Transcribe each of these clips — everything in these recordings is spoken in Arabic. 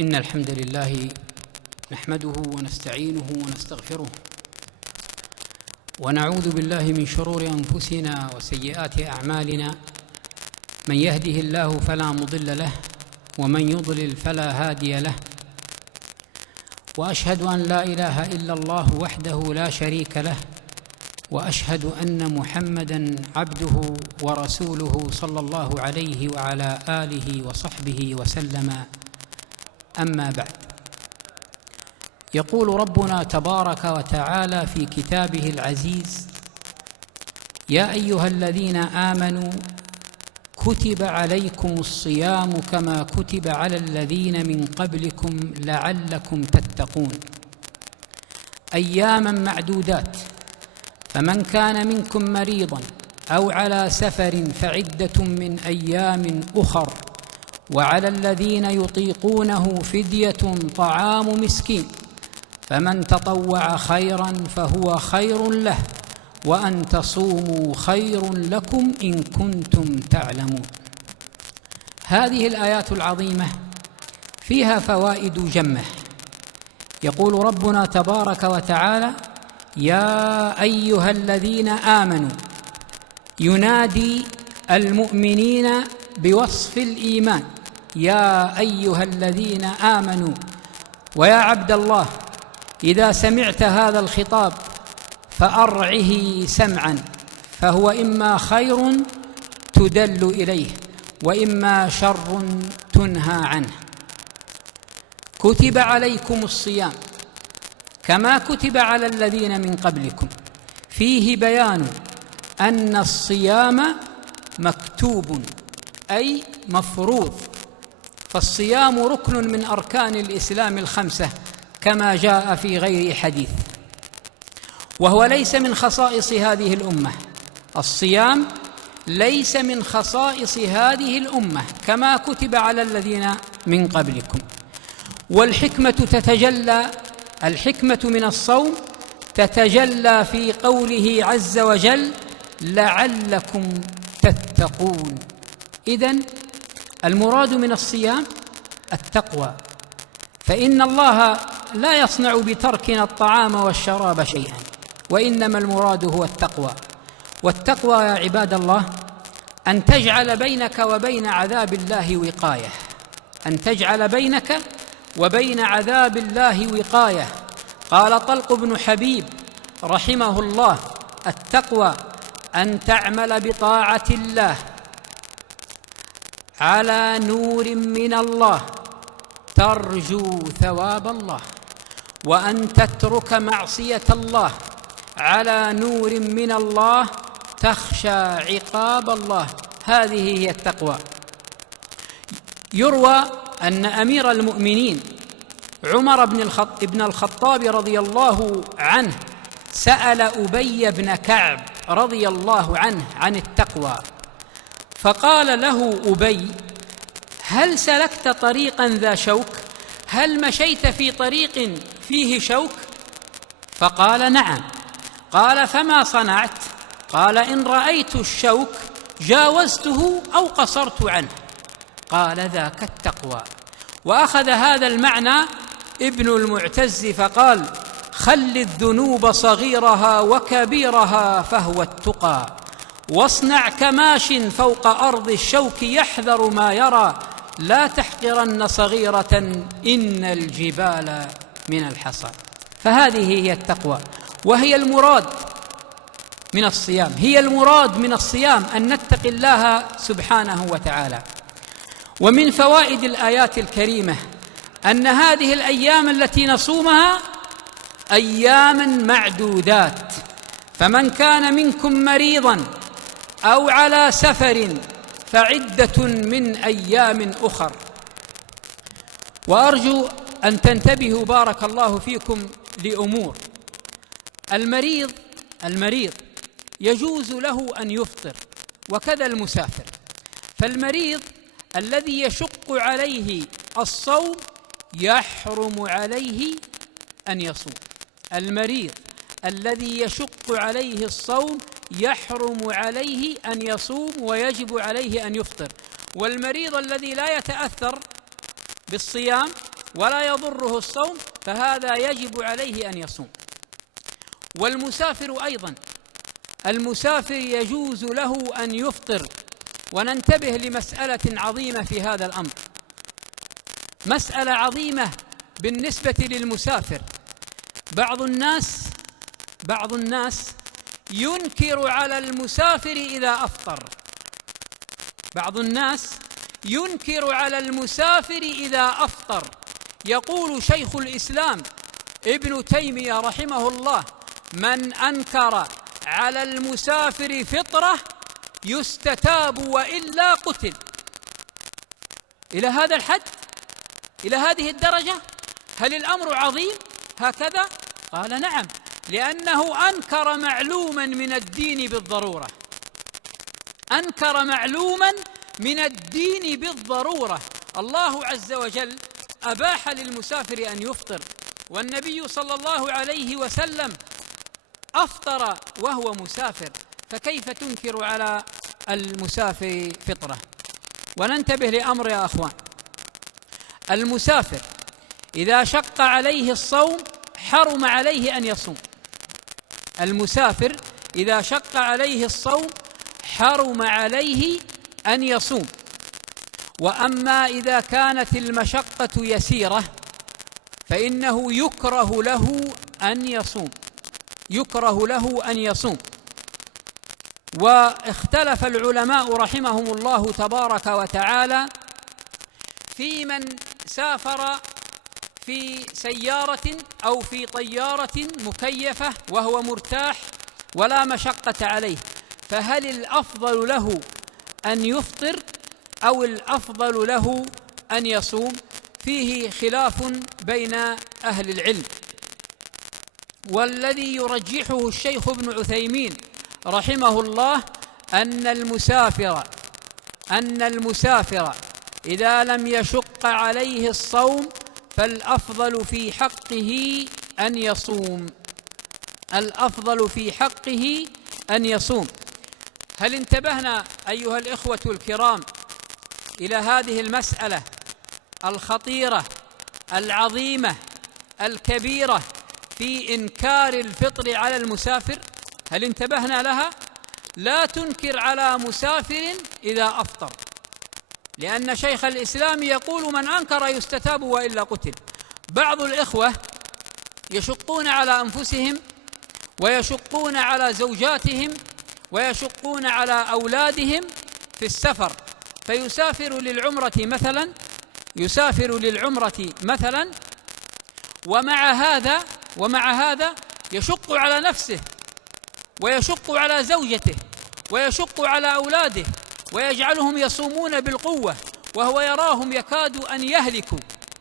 إن الحمد لله نحمده ونستعينه ونستغفره ونعوذ بالله من شرور أنفسنا وسيئات أعمالنا. من يهده الله فلا مضل له ومن يضلل فلا هادي له، وأشهد أن لا إله إلا الله وحده لا شريك له، وأشهد أن محمدًا عبده ورسوله صلى الله عليه وعلى آله وصحبه وسلم. أما بعد، يقول ربنا تبارك وتعالى في كتابه العزيز: يا أيها الذين آمنوا كتب عليكم الصيام كما كتب على الذين من قبلكم لعلكم تتقون، أياماً معدودات، فمن كان منكم مريضاً أو على سفر فعدة من أيام أخر، وعلى الذين يطيقونه فدية طعام مسكين، فمن تطوع خيراً فهو خير له، وأن تصوموا خير لكم إن كنتم تعلمون. هذه الآيات العظيمة فيها فوائد جمة. يقول ربنا تبارك وتعالى: يا أيها الذين آمنوا، ينادي المؤمنين بوصف الإيمان: يا أيها الذين آمنوا. ويا عبد الله، إذا سمعت هذا الخطاب فأرعه سمعا، فهو إما خير تدل إليه وإما شر تنهى عنه. كتب عليكم الصيام كما كتب على الذين من قبلكم، فيه بيان أن الصيام مكتوب أي مفروض، فالصيام ركن من أركان الإسلام الخمسة كما جاء في غير حديث، وهو ليس من خصائص هذه الأمة. الصيام ليس من خصائص هذه الأمة كما كتب على الذين من قبلكم. الحكمة من الصوم تتجلى في قوله عز وجل: لعلكم تتقون. إذن المراد من الصيام التقوى، فإن الله لا يصنع بتركنا الطعام والشراب شيئا، وإنما المراد هو التقوى. والتقوى يا عباد الله أن تجعل بينك وبين عذاب الله وقاية، أن تجعل بينك وبين عذاب الله وقاية. قال طلق بن حبيب رحمه الله: التقوى أن تعمل بطاعة الله على نور من الله ترجو ثواب الله، وأن تترك معصية الله على نور من الله تخشى عقاب الله. هذه هي التقوى. يروى أن أمير المؤمنين عمر بن الخطاب رضي الله عنه سأل أبي بن كعب رضي الله عنه عن التقوى، فقال له أبي: هل سلكت طريقا ذا شوك؟ هل مشيت في طريق فيه شوك؟ فقال: نعم. قال: فما صنعت؟ قال: إن رأيت الشوك جاوزته أو قصرت عنه. قال: ذاك التقوى. وأخذ هذا المعنى ابن المعتز فقال: خل الذنوب صغيرها وكبيرها فهو التقى، واصنع كماش فوق أرض الشوك يحذر ما يرى، لا تحقرن صغيرة إن الجبال من الحصى. فهذه هي التقوى، وهي المراد من الصيام. هي المراد من الصيام أن نتقي الله سبحانه وتعالى. ومن فوائد الآيات الكريمة أن هذه الأيام التي نصومها أياماً معدودات، فمن كان منكم مريضاً أو على سفر فعدة من أيام أخر. وأرجو أن تنتبهوا بارك الله فيكم لأمور. المريض يجوز له أن يفطر، وكذا المسافر. فالمريض الذي يشق عليه الصوم يحرم عليه أن يصوم. المريض الذي يشق عليه الصوم يحرم عليه أن يصوم ويجب عليه أن يفطر. والمريض الذي لا يتأثر بالصيام ولا يضره الصوم فهذا يجب عليه أن يصوم. والمسافر أيضا، المسافر يجوز له أن يفطر. وننتبه لمسألة عظيمة في هذا الأمر، مسألة عظيمة بالنسبة للمسافر. بعض الناس ينكر على المسافر إذا أفطر. بعض الناس ينكر على المسافر إذا أفطر. يقول شيخ الإسلام ابن تيمية رحمه الله: من أنكر على المسافر فطرة يستتاب وإلا قتل. إلى هذا الحد، إلى هذه الدرجة، هل الأمر عظيم هكذا؟ قال: نعم، لأنه أنكر معلوما من الدين بالضرورة. أنكر معلوما من الدين بالضرورة. الله عز وجل أباح للمسافر أن يفطر، والنبي صلى الله عليه وسلم أفطر وهو مسافر، فكيف تنكر على المسافر فطرة؟ وننتبه لأمر يا أخوان، المسافر إذا شق عليه الصوم حرم عليه أن يصوم. المسافر إذا شق عليه الصوم حرم عليه أن يصوم. وأما إذا كانت المشقة يسيرة فإنه يكره له أن يصوم، يكره له أن يصوم. واختلف العلماء رحمهم الله تبارك وتعالى في من سافر في سيارة أو في طيارة مكيفة وهو مرتاح ولا مشقة عليه، فهل الأفضل له أن يفطر أو الأفضل له أن يصوم؟ فيه خلاف بين أهل العلم. والذي يرجحه الشيخ ابن عثيمين رحمه الله أن المسافر إذا لم يشق عليه الصوم فالأفضل في حقه أن يصوم. الأفضل في حقه أن يصوم. هل انتبهنا أيها الإخوة الكرام إلى هذه المسألة الخطيرة العظيمة الكبيرة في إنكار الفطر على المسافر؟ هل انتبهنا لها؟ لا تنكر على مسافر إذا أفطر، لأن شيخ الإسلام يقول: من أنكر يستتاب وإلا قتل. بعض الإخوة يشقون على أنفسهم ويشقون على زوجاتهم ويشقون على أولادهم في السفر، فيسافر للعمرة مثلا ومع هذا يشق على نفسه ويشق على زوجته ويشق على أولاده ويجعلهم يصومون بالقوة، وهو يراهم يكاد أن يهلكوا،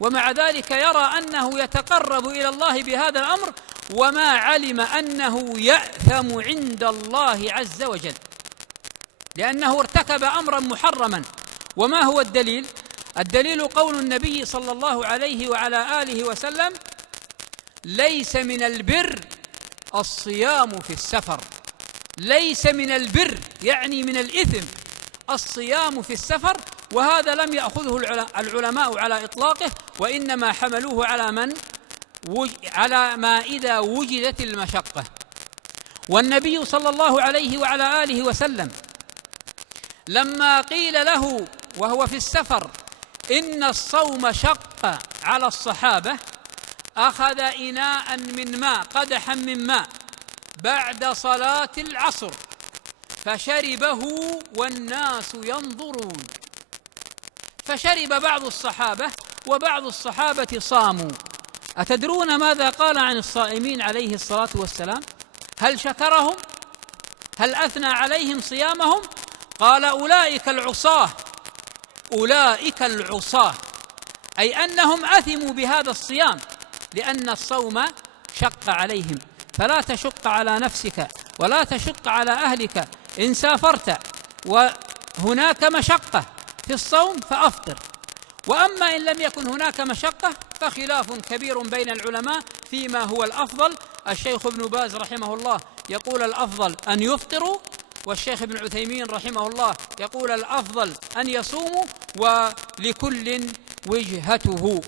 ومع ذلك يرى أنه يتقرب إلى الله بهذا الأمر وما علم أنه يأثم عند الله عز وجل، لأنه ارتكب أمرا محرما. وما هو الدليل؟ الدليل قول النبي صلى الله عليه وعلى آله وسلم: ليس من البر الصيام في السفر. ليس من البر يعني من الإثم الصيام في السفر. وهذا لم يأخذه العلماء على إطلاقه، وإنما حملوه على ما إذا وجدت المشقة. والنبي صلى الله عليه وعلى آله وسلم لما قيل له وهو في السفر إن الصوم شق على الصحابة أخذ إناء من ماء، قدحا من ماء، بعد صلاة العصر فشربه والناس ينظرون. فشرب بعض الصحابة وبعض الصحابة صاموا. أتدرون ماذا قال عن الصائمين عليه الصلاة والسلام؟ هل شكرهم؟ هل أثنى عليهم صيامهم؟ قال: أولئك العصاة، أي أنهم أثموا بهذا الصيام لأن الصوم شق عليهم. فلا تشق على نفسك ولا تشق على أهلك. إن سافرت وهناك مشقة في الصوم فأفطر. وأما إن لم يكن هناك مشقة فخلاف كبير بين العلماء فيما هو الأفضل. الشيخ ابن باز رحمه الله يقول الأفضل أن يفطروا، والشيخ ابن عثيمين رحمه الله يقول الأفضل أن يصوموا، ولكل وجهته.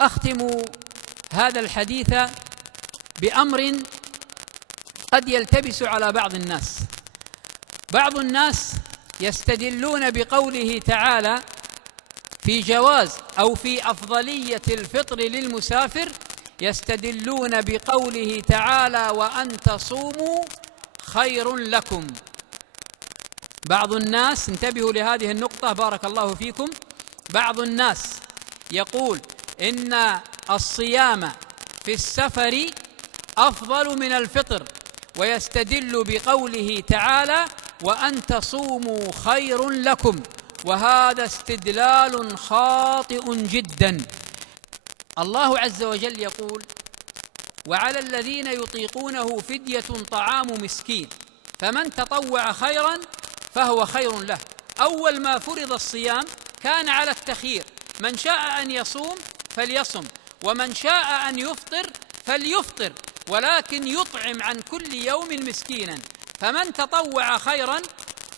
أختم هذا الحديث بأمر قد يلتبس على بعض الناس. بعض الناس يستدلون بقوله تعالى في جواز أو في أفضلية الفطر للمسافر، يستدلون بقوله تعالى وأن تصوموا خير لكم. بعض الناس، انتبهوا لهذه النقطة بارك الله فيكم، بعض الناس يقول إن الصيام في السفر أفضل من الفطر، ويستدل بقوله تعالى وأن تصوموا خير لكم، وهذا استدلال خاطئ جدا. الله عز وجل يقول وعلى الذين يطيقونه فدية طعام مسكين فمن تطوع خيرا فهو خير له. أول ما فرض الصيام كان على التخيير، من شاء أن يصوم فليصم ومن شاء أن يفطر فليفطر، ولكن يطعم عن كل يوم مسكينا، فمن تطوع خيرا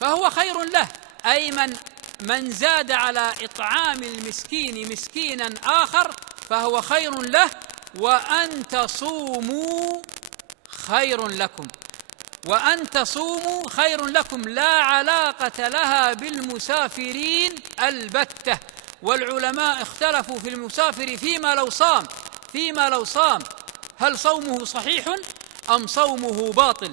فهو خير له، أي من زاد على إطعام المسكين مسكينا آخر فهو خير له. وأن تصوموا خير لكم، وأن تصوموا خير لكم لا علاقة لها بالمسافرين البتة. والعلماء اختلفوا في المسافر فيما لو صام هل صومه صحيح أم صومه باطل.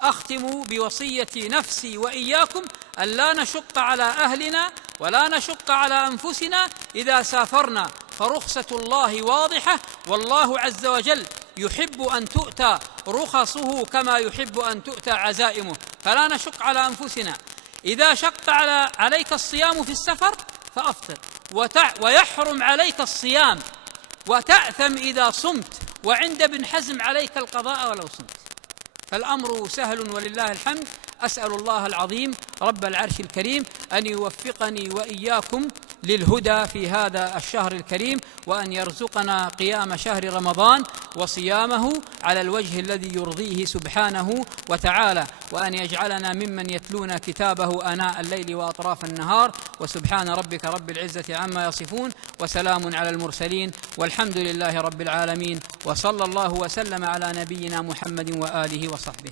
أختم بوصية نفسي وإياكم أن لا نشق على أهلنا ولا نشق على أنفسنا إذا سافرنا، فرخصة الله واضحة، والله عز وجل يحب أن تؤتى رخصه كما يحب أن تؤتى عزائمه، فلا نشق على أنفسنا. إذا شق عليك الصيام في السفر فأفطر، ويحرم عليك الصيام وتأثم إذا صمت، وعند ابن حزم عليك القضاء ولو صمت. فالأمر سهل ولله الحمد. أسأل الله العظيم رب العرش الكريم أن يوفقني وإياكم للهدى في هذا الشهر الكريم، وأن يرزقنا قيام شهر رمضان وصيامه على الوجه الذي يرضيه سبحانه وتعالى، وأن يجعلنا ممن يتلون كتابه آناء الليل وأطراف النهار. وسبحان ربك رب العزة عما يصفون، وسلام على المرسلين، والحمد لله رب العالمين، وصلى الله وسلم على نبينا محمد وآله وصحبه.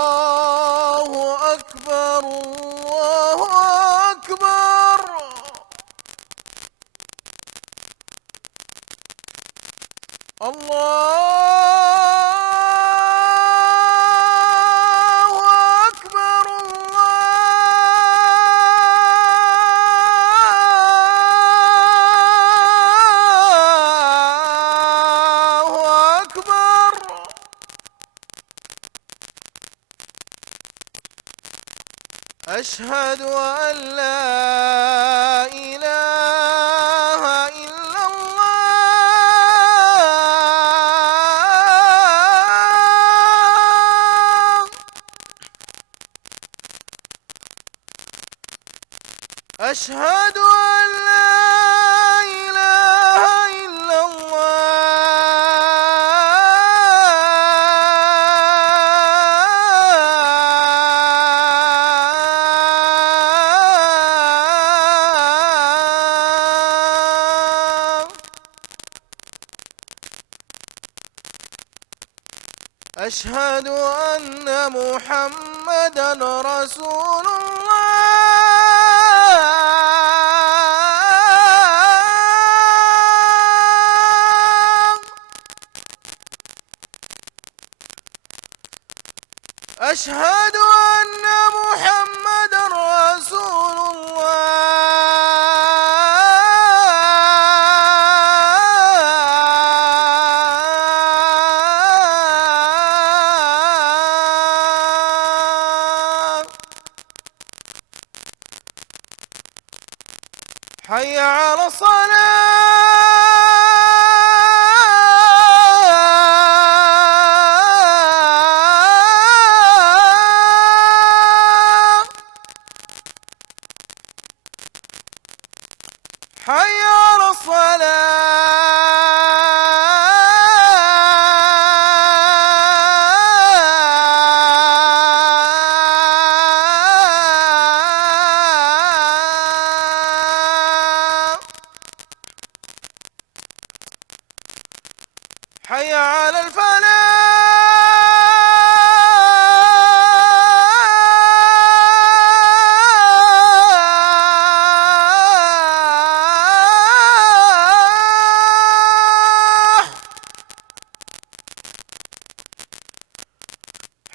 الله أكبر الله أكبر. الله أكبر الله أكبر. أشهد أن لا إله إلا الله. أشهد أن لا إله إلا الله. أشهد أن محمدًا رسول الله. أشهد أن محمدًا رسول الله. حي على الصلاة. حي على الصلاة. حي على الفلاح.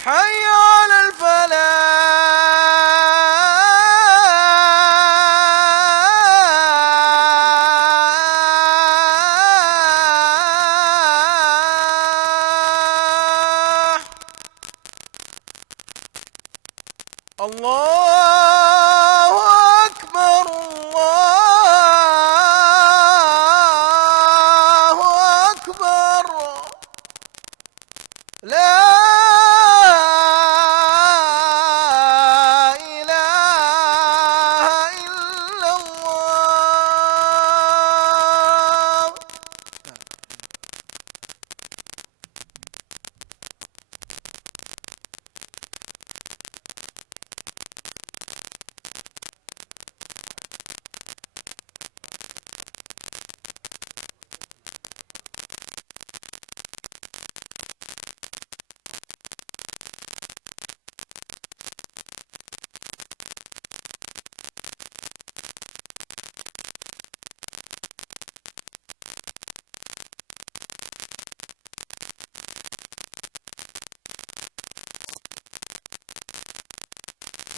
حي على الفلاح. الله